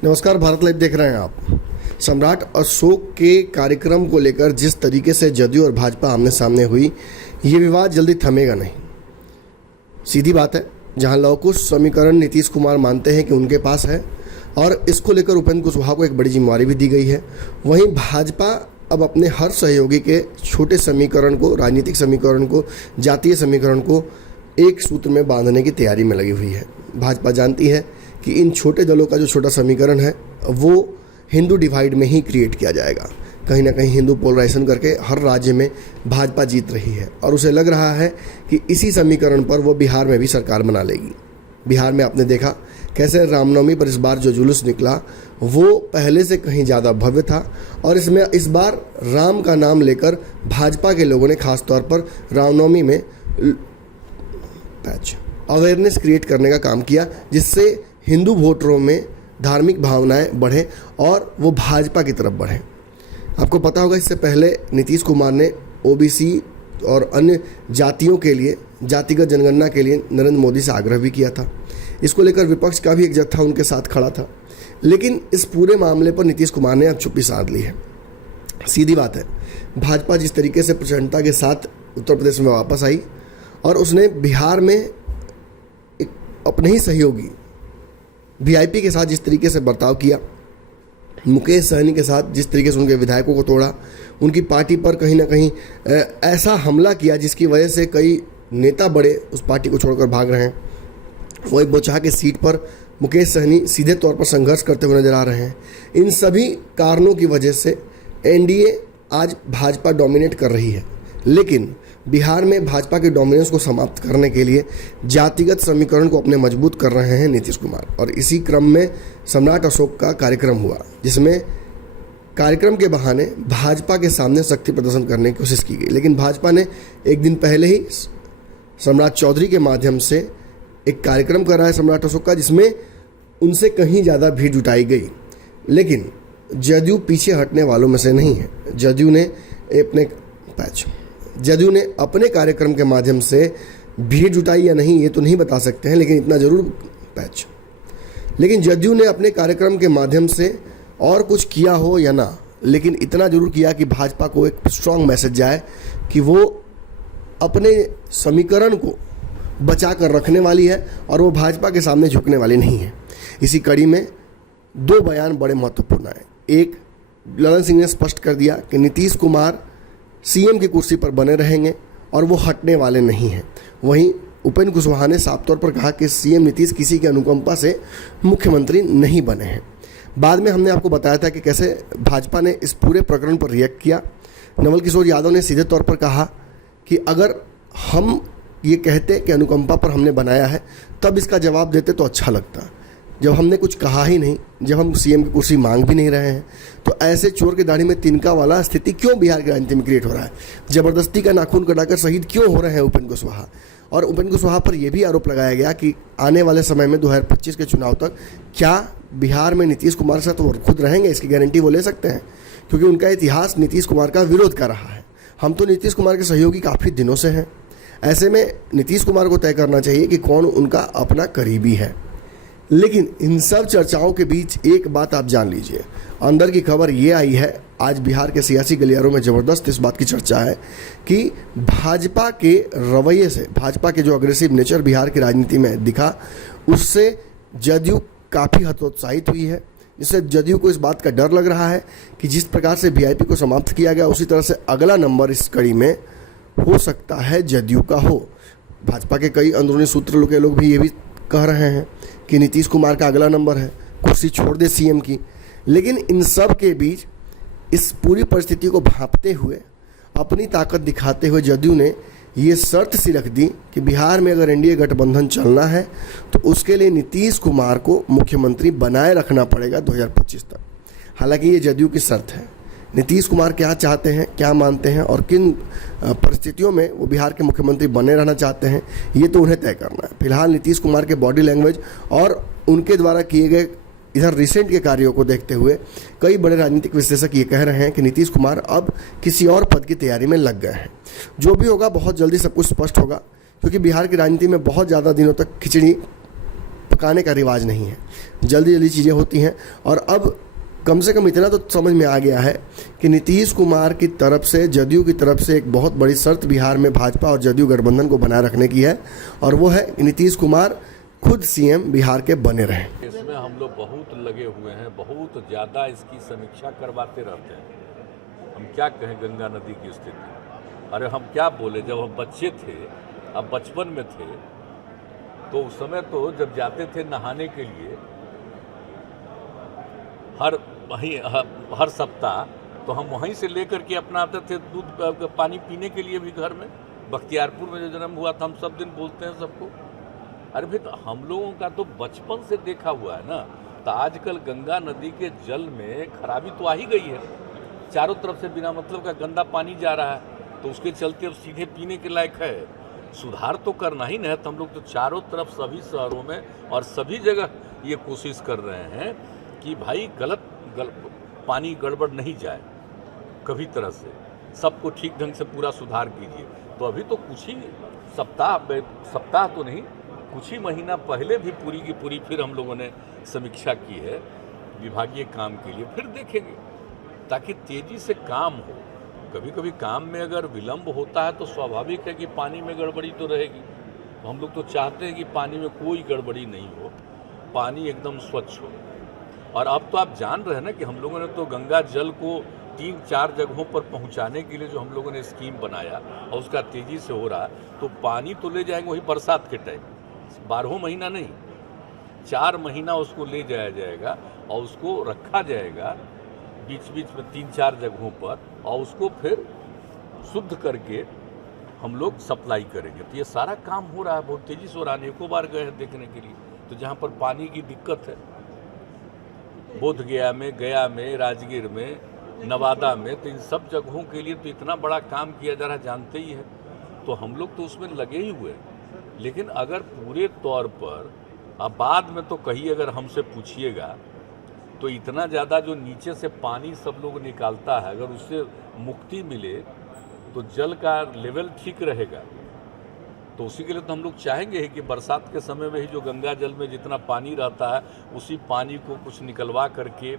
नमस्कार, भारत लाइव देख रहे हैं आप। सम्राट अशोक के कार्यक्रम को लेकर जिस तरीके से जदयू और भाजपा आमने सामने हुई, ये विवाद जल्दी थमेगा नहीं। सीधी बात है, जहां लव कुश समीकरण नीतीश कुमार मानते हैं कि उनके पास है और इसको लेकर उपेंद्र कुशवाहा को एक बड़ी जिम्मेवारी भी दी गई है, वहीं भाजपा अब अपने हर सहयोगी के छोटे समीकरण को, राजनीतिक समीकरण को, जातीय समीकरण को एक सूत्र में बांधने की तैयारी में लगी हुई है। भाजपा जानती है कि इन छोटे दलों का जो छोटा समीकरण है वो हिंदू डिवाइड में ही क्रिएट किया जाएगा। कहीं ना कहीं हिंदू पोलराइजेशन करके हर राज्य में भाजपा जीत रही है और उसे लग रहा है कि इसी समीकरण पर वो बिहार में भी सरकार बना लेगी। बिहार में आपने देखा कैसे रामनवमी पर इस बार जो जुलूस निकला वो पहले से कहीं ज़्यादा भव्य था और इसमें इस बार राम का नाम लेकर भाजपा के लोगों ने खास तौर पर रामनवमी में अवेयरनेस क्रिएट करने का काम किया, जिससे हिंदू वोटरों में धार्मिक भावनाएं बढ़ें और वो भाजपा की तरफ बढ़ें। आपको पता होगा, इससे पहले नीतीश कुमार ने ओबीसी और अन्य जातियों के लिए, जातिगत जनगणना के लिए नरेंद्र मोदी से आग्रह भी किया था। इसको लेकर विपक्ष का भी एक जत्था उनके साथ खड़ा था, लेकिन इस पूरे मामले पर नीतीश कुमार ने अब चुप्पी साध ली है। सीधी बात है, भाजपा जिस तरीके से प्रचंडता के साथ उत्तर प्रदेश में वापस आई और उसने बिहार में एक अपने ही सहयोगी वीआईपी के साथ जिस तरीके से बर्ताव किया, मुकेश सहनी के साथ जिस तरीके से उनके विधायकों को तोड़ा, उनकी पार्टी पर कहीं ना कहीं ऐसा हमला किया जिसकी वजह से कई नेता बड़े उस पार्टी को छोड़कर भाग रहे हैं। वो एक बोचहा के सीट पर मुकेश सहनी सीधे तौर पर संघर्ष करते हुए नजर आ रहे हैं। इन सभी कारणों की वजह से एनडीए आज भाजपा डोमिनेट कर रही है, लेकिन बिहार में भाजपा के डोमिनेंस को समाप्त करने के लिए जातिगत समीकरण को अपने मजबूत कर रहे हैं नीतीश कुमार। और इसी क्रम में सम्राट अशोक का कार्यक्रम हुआ, जिसमें कार्यक्रम के बहाने भाजपा के सामने शक्ति प्रदर्शन करने की कोशिश की गई। लेकिन भाजपा ने एक दिन पहले ही सम्राट चौधरी के माध्यम से एक कार्यक्रम करा है सम्राट अशोक का, जिसमें उनसे कहीं ज़्यादा भीड़ जुटाई गई। लेकिन जदयू पीछे हटने वालों में से नहीं है। जदयू ने अपने कार्यक्रम के माध्यम से भीड़ जुटाई या नहीं ये तो नहीं बता सकते हैं, लेकिन इतना जरूर लेकिन जदयू ने अपने कार्यक्रम के माध्यम से और कुछ किया हो या ना, लेकिन इतना जरूर किया कि भाजपा को एक स्ट्रांग मैसेज जाए कि वो अपने समीकरण को बचा कर रखने वाली है और वो भाजपा के सामने झुकने वाली नहीं है। इसी कड़ी में दो बयान बड़े महत्वपूर्ण हैं। एक, ललन सिंह ने स्पष्ट कर दिया कि नीतीश कुमार सीएम की कुर्सी पर बने रहेंगे और वो हटने वाले नहीं हैं। वहीं उपेंद्र कुशवाहा ने साफ तौर पर कहा कि सीएम नीतीश किसी की अनुकंपा से मुख्यमंत्री नहीं बने हैं। बाद में हमने आपको बताया था कि कैसे भाजपा ने इस पूरे प्रकरण पर रिएक्ट किया। नवल किशोर यादव ने सीधे तौर पर कहा कि अगर हम ये कहते कि अनुकंपा पर हमने बनाया है तब इसका जवाब देते तो अच्छा लगता। जब हमने कुछ कहा ही नहीं, जब हम सीएम की कुर्सी मांग भी नहीं रहे हैं, तो ऐसे चोर की दाढ़ी में तिनका वाला स्थिति क्यों बिहार की राजनीति में क्रिएट हो रहा है? जबरदस्ती का नाखून कटाकर शहीद क्यों हो रहे हैं उपेंद्र कुशवाहा? और उपेंद्र कुशवाहा पर यह भी आरोप लगाया गया कि आने वाले समय में 2025 के चुनाव तक क्या बिहार में नीतीश कुमार के साथ वो खुद रहेंगे, इसकी गारंटी वो ले सकते हैं, क्योंकि उनका इतिहास नीतीश कुमार का विरोध कर रहा है। हम तो नीतीश कुमार के सहयोगी काफ़ी दिनों से हैं। ऐसे में नीतीश कुमार को तय करना चाहिए कि कौन उनका अपना करीबी है। लेकिन इन सब चर्चाओं के बीच एक बात आप जान लीजिए, अंदर की खबर ये आई है, आज बिहार के सियासी गलियारों में ज़बरदस्त इस बात की चर्चा है कि भाजपा के रवैये से, भाजपा के जो अग्रेसिव नेचर बिहार की राजनीति में दिखा, उससे जदयू काफ़ी हतोत्साहित हुई है। जिससे जदयू को इस बात का डर लग रहा है कि जिस प्रकार से वीआईपी को समाप्त किया गया, उसी तरह से अगला नंबर इस कड़ी में हो सकता है जदयू का हो। भाजपा के कई अंदरूनी सूत्र के लोग भी ये भी कह रहे हैं कि नीतीश कुमार का अगला नंबर है, कुर्सी छोड़ दे सीएम की। लेकिन इन सब के बीच इस पूरी परिस्थिति को भांपते हुए, अपनी ताकत दिखाते हुए जदयू ने ये शर्त सी रख दी कि बिहार में अगर एनडीए गठबंधन चलना है तो उसके लिए नीतीश कुमार को मुख्यमंत्री बनाए रखना पड़ेगा 2025 तक। हालांकि ये जदयू की शर्त है। नीतीश कुमार क्या चाहते हैं, क्या मानते हैं और किन परिस्थितियों में वो बिहार के मुख्यमंत्री बने रहना चाहते हैं, ये तो उन्हें तय करना है। फिलहाल नीतीश कुमार के बॉडी लैंग्वेज और उनके द्वारा किए गए इधर रिसेंट के कार्यों को देखते हुए कई बड़े राजनीतिक विश्लेषक ये कह रहे हैं कि नीतीश कुमार अब किसी और पद की तैयारी में लग गए हैं। जो भी होगा बहुत जल्दी सब कुछ स्पष्ट होगा, क्योंकि बिहार की राजनीति में बहुत ज़्यादा दिनों तक खिचड़ी पकाने का रिवाज नहीं है, जल्दी जल्दी चीज़ें होती हैं। और अब कम से कम इतना तो समझ में आ गया है कि नीतीश कुमार की तरफ से, जदयू की तरफ से एक बहुत बड़ी शर्त बिहार में भाजपा और जदयू गठबंधन को बनाए रखने की है, और वो है नीतीश कुमार खुद सीएम बिहार के बने रहें। इसमें हम लोग बहुत लगे हुए हैं, बहुत ज़्यादा इसकी समीक्षा करवाते रहते हैं। हम क्या कहें गंगा नदी की स्थिति, अरे हम क्या बोले, जब हम बच्चे थे, अब बचपन में थे, तो उस समय तो जब जाते थे नहाने के लिए हर सप्ताह, तो हम वहीं से लेकर के अपना आते थे दूध पानी पीने के लिए भी घर में। बख्तियारपुर में जो जन्म हुआ था, हम सब दिन बोलते हैं सबको। अरे भाई, तो हम लोगों का तो बचपन से देखा हुआ है ना। तो आजकल गंगा नदी के जल में खराबी तो आ ही गई है, चारों तरफ से बिना मतलब का गंदा पानी जा रहा है, तो उसके चलते अब सीधे पीने के लायक है। सुधार तो करना ही नहीं है। तो हम लोग तो चारों तरफ सभी शहरों में और सभी जगह ये कोशिश कर रहे हैं कि भाई पानी गड़बड़ नहीं जाए कभी तरह से, सबको ठीक ढंग से पूरा सुधार कीजिए। तो अभी तो कुछ ही सप्ताह तो नहीं, कुछ ही महीना पहले भी पूरी की पूरी फिर हम लोगों ने समीक्षा की है विभागीय काम के लिए। फिर देखेंगे ताकि तेज़ी से काम हो। कभी कभी काम में अगर विलंब होता है तो स्वाभाविक है कि पानी में गड़बड़ी तो रहेगी। तो हम लोग तो चाहते हैं कि पानी में कोई गड़बड़ी नहीं हो, पानी एकदम स्वच्छ हो। और अब तो आप जान रहे हैं ना कि हम लोगों ने तो गंगा जल को 3-4 जगहों पर पहुंचाने के लिए जो हम लोगों ने स्कीम बनाया और उसका तेज़ी से हो रहा है, तो पानी तो ले जाएंगे वही बरसात के टाइम, 12 महीना नहीं, 4 महीना उसको ले जाया जाएगा और उसको रखा जाएगा बीच बीच में 3-4 जगहों पर, और उसको फिर शुद्ध करके हम लोग सप्लाई करेंगे। तो ये सारा काम हो रहा है, बहुत तेज़ी से हो रहा है। अनेकों बार गए हैं देखने के लिए। तो जहाँ पर पानी की दिक्कत है, बोधगया में, राजगीर में, नवादा में, तो इन सब जगहों के लिए तो इतना बड़ा काम किया जा रहा है, जानते ही है। तो हम लोग तो उसमें लगे ही हुए हैं। लेकिन अगर पूरे तौर पर अब बाद में तो कहीं अगर हमसे पूछिएगा तो इतना ज़्यादा जो नीचे से पानी सब लोग निकालता है, अगर उससे मुक्ति मिले तो जल का लेवल ठीक रहेगा। तो उसी के लिए तो हम लोग चाहेंगे कि बरसात के समय में ही जो गंगा जल में जितना पानी रहता है, उसी पानी को कुछ निकलवा करके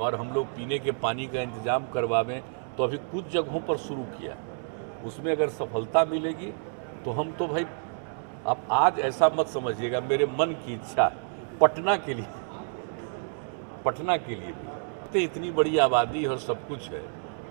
और हम लोग पीने के पानी का इंतज़ाम करवावें। तो अभी कुछ जगहों पर शुरू किया, उसमें अगर सफलता मिलेगी तो हम तो भाई, अब आज ऐसा मत समझिएगा, मेरे मन की इच्छा पटना के लिए भी, तो इतनी बड़ी आबादी और सब कुछ है,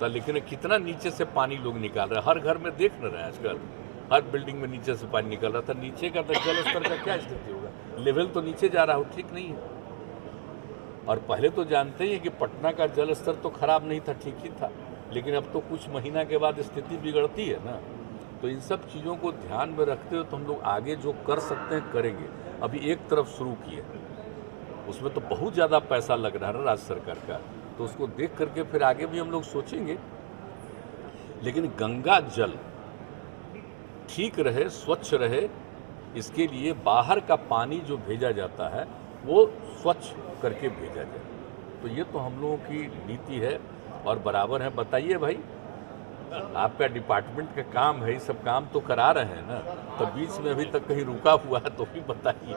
तो लेकिन कितना नीचे से पानी लोग निकाल रहे हैं। हर घर में देख रहे हैं आजकल, हर बिल्डिंग में नीचे से पानी निकल रहा था। नीचे का तो जल स्तर का क्या स्थिति होगा, लेवल तो नीचे जा रहा हो, ठीक नहीं है। और पहले तो जानते ही हैं कि पटना का जल स्तर तो खराब नहीं था, ठीक ही था, लेकिन अब तो कुछ महीना के बाद स्थिति बिगड़ती है ना। तो इन सब चीज़ों को ध्यान में रखते हुए तो हम लोग आगे जो कर सकते हैं करेंगे। अभी एक तरफ शुरू किए, उसमें तो बहुत ज़्यादा पैसा लग रहा है ना राज्य सरकार का, तो उसको देख करके फिर आगे भी हम लोग सोचेंगे। लेकिन गंगा जल ठीक रहे, स्वच्छ रहे, इसके लिए बाहर का पानी जो भेजा जाता है वो स्वच्छ करके भेजा जाए। तो ये तो हम लोगों की नीति है और बराबर है। बताइए भाई, आपका डिपार्टमेंट का काम है, ये सब काम तो करा रहे हैं ना, तो बीच में अभी तक कहीं रुका हुआ है तो भी बताइए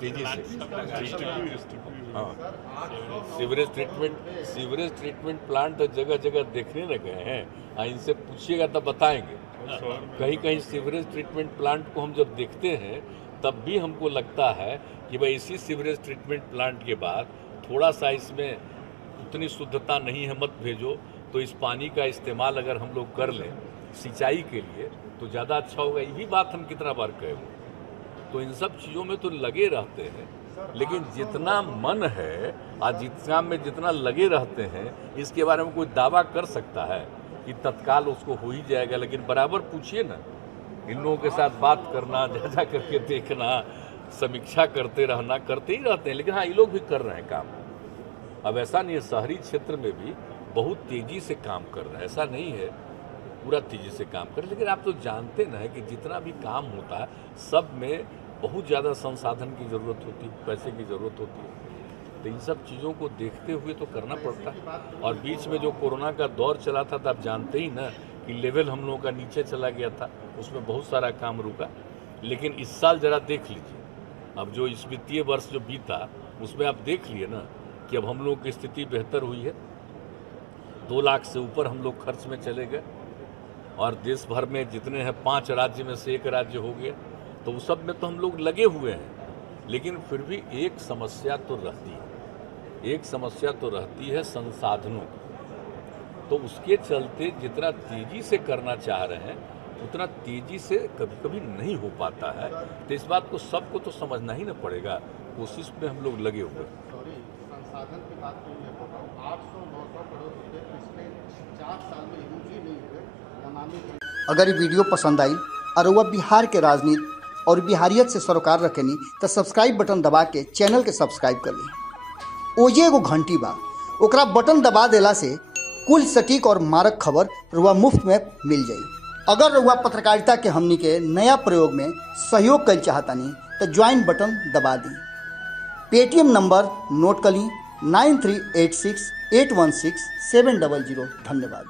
तेजी से। हाँ, सीवरेज ट्रीटमेंट प्लांट तो जगह जगह देखने लगे हैं, इनसे पूछिएगा तब बताएंगे। कहीं कहीं सीवरेज ट्रीटमेंट प्लांट को हम जब देखते हैं तब भी हमको लगता है कि भाई इसी सीवरेज ट्रीटमेंट प्लांट के बाद थोड़ा सा इसमें उतनी शुद्धता नहीं है, मत भेजो। तो इस पानी का इस्तेमाल अगर हम लोग कर लें सिंचाई के लिए तो ज़्यादा अच्छा होगा। यही बात हम कितना बार कहे। तो इन सब चीज़ों में तो लगे रहते हैं, लेकिन जितना मन है और जितना लगे रहते हैं, इसके बारे में कोई दावा कर सकता है कि तत्काल उसको हो ही जाएगा। लेकिन बराबर पूछिए ना, इन लोगों के साथ बात करना, जा करके देखना, समीक्षा करते रहना, करते ही रहते हैं। लेकिन हाँ, ये लोग भी कर रहे हैं काम। अब ऐसा नहीं है, शहरी क्षेत्र में भी बहुत तेज़ी से काम कर रहे हैं, ऐसा नहीं है पूरा तेज़ी से काम कर। लेकिन आप तो जानते ना है कि जितना भी काम होता है सब में बहुत ज़्यादा संसाधन की ज़रूरत होती है, पैसे की ज़रूरत होती है। तो इन सब चीज़ों को देखते हुए तो करना पड़ता है। और बीच में जो कोरोना का दौर चला था, तो आप जानते ही ना कि लेवल हम लोगों का नीचे चला गया था, उसमें बहुत सारा काम रुका। लेकिन इस साल ज़रा देख लीजिए, अब जो इस वित्तीय वर्ष जो बीता उसमें आप देख लिए ना कि अब हम लोग की स्थिति बेहतर हुई है। 2 लाख से ऊपर हम लोग खर्च में चले गए और देश भर में जितने हैं 5 राज्य में से 1 राज्य हो गया, तो उस सब में तो हम लोग लगे हुए हैं। लेकिन फिर भी एक समस्या तो रहती है संसाधनों की। तो उसके चलते जितना तेजी से करना चाह रहे हैं उतना तेजी से कभी कभी नहीं हो पाता है। तो इस बात को सबको तो समझना ही ना पड़ेगा, कोशिश में हम लोग लगे हुए हैं। संसाधन की बात तो मैं बोल रहा हूँ, 800-900 करोड़ रुपए पिछले 4 साल में यूज ही नहीं हुए नमामि। अगर ये वीडियो पसंद आई और वह बिहार के राजनीति और बिहारियत से सरोकार रखेनी तो सब्सक्राइब बटन दबा के चैनल के सब्सक्राइब कर ली। ओजे एगो घंटी बा, ओकरा बटन दबा देला से कुल सटीक और मारक खबर रुआ मुफ्त में मिल जाई। अगर रुआ पत्रकारिता के हमनी के नया प्रयोग में सहयोग कर चाहतानी तो ज्वाइन बटन दबा दी। पेटीएम नंबर नोट कर ली 9386816700। धन्यवाद।